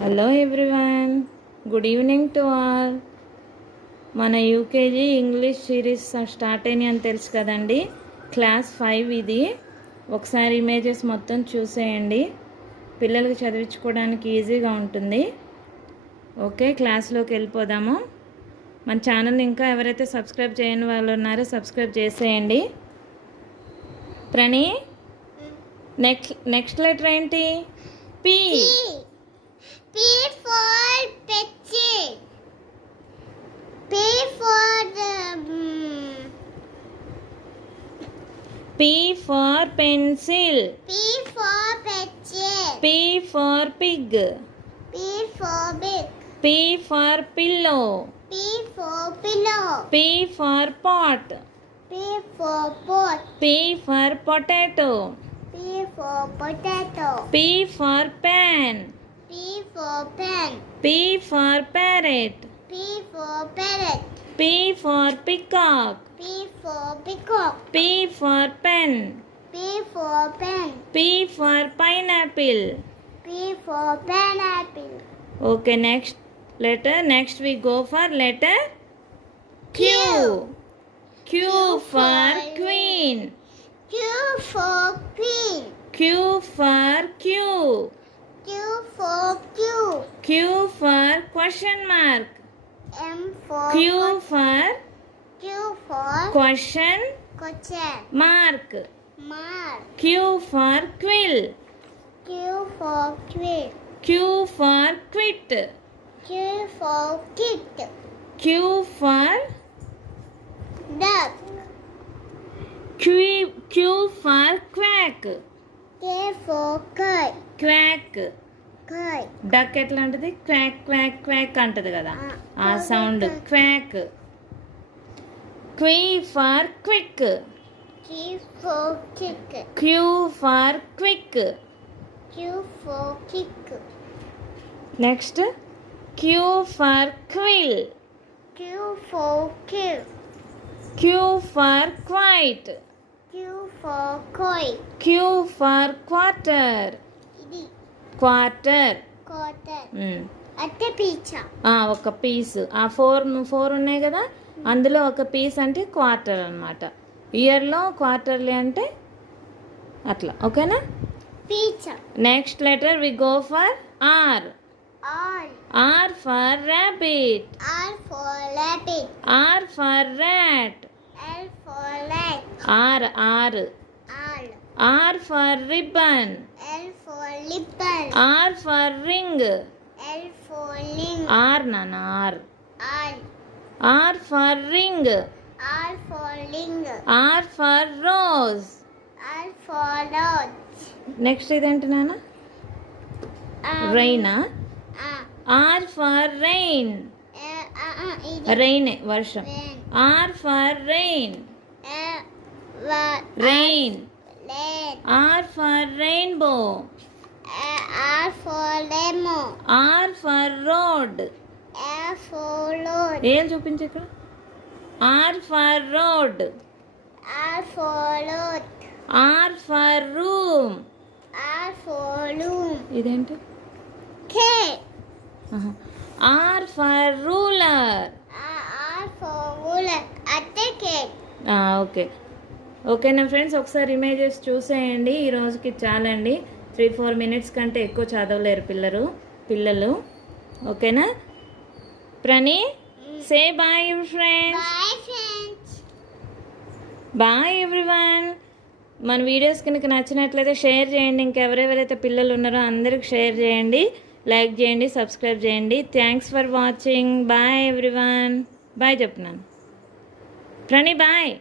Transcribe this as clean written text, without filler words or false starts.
Hello everyone, good evening to all. మన UKG English series start అయినాయి అని తెలుసు కదండి. క్లాస్ 5 ఇది. ఒకసారి ఇమేజెస్ మొత్తం చూసేయండి, పిల్లలకి చదివించుకోవడానికి ఈజీగా ఉంటుంది. ఓకే, క్లాస్లోకి వెళ్ళిపోదాము. మన ఛానల్ ఇంకా ఎవరైతే సబ్స్క్రైబ్ చేయని వాళ్ళు ఉన్నారో సబ్స్క్రైబ్ చేసేయండి. ప్రణి, నెక్స్ట్ లెటర్ ఏంటి? P. P for pencil. P for P for pencil. P for pencil. P for pig. P for big. P for pillow. P for pillow. P for pot. P for pot. P for potato. P for potato. P for pen. P for pen. P for parrot. P for parrot. P for peacock. P for peacock. P for pen. P for pen. P for pineapple. P for pineapple. Okay, next letter. Next we go for letter Q. Q for queen. Q for queen. Q for Q. Q for Q. Q for question mark. M for Q for Q for question question mark. mark. Q for quill. Q for quill. Q for quit. Q for kit. Q for Duck. Q for quack. K for kite. Quack. Kite. Duck ఎట్లా అంటది? Quack quack quack అంటది కదా, ఆ sound quack. Q for quick. Q for kick. Q for quick. Q for kick. Next Q for quill. Q for kill. Q for quite. Q for kite. Q for quarter. ఇది quarter. quarter. అట్టే పీచా. ఒక పీస్. ఆ ఫోర్ ఉన్నాయి కదా, అందులో ఒక పీస్ అంటే క్వార్టర్ అనమాట. ఇయర్లో క్వార్టర్లీ అంటే అట్లా. ఓకేనా? పీచా. Next letter we go for R. R. R for rabbit. R for rabbit. R for rat. L for rat. R R. R. R for ribbon. L for ribbon. R for ring. L for ring. R నాన్న R. R. R for ring. R for ring. R for rose. R for rose. Next ఇదేంటి నాన్న? రైనా? R for rain. ఇది rain వర్షం. rain. R for rain. Rain. Rain. R for rainbow. R for lemon. R for road. R for road. ఏం చూపించు ఇక్కడ. R for road. R for road. R for room. R for room. ఇదేంటి? K. R for ruler. R for ruler. అట్టే cake. Okay. ఓకేనా friends, ఒకసారి images చూసేయండి. ఈ రోజుకి చాలండి. 3-4 మినిట్స్ కంటే ఎక్కువ చదవలేరు పిల్లలు. ఓకేనా? ప్రణి, say bye friends. Bye friends. Bye everyone. మన వీడియోస్ కనుక నచ్చినట్లయితే షేర్ చేయండి. ఇంకెవరెవరైతే పిల్లలు ఉన్నారో అందరికి షేర్ చేయండి, లైక్ చేయండి, సబ్స్క్రైబ్ చేయండి. Thanks for watching. Bye everyone. Bye చెప్తున్నాను. ప్రణి బాయ్.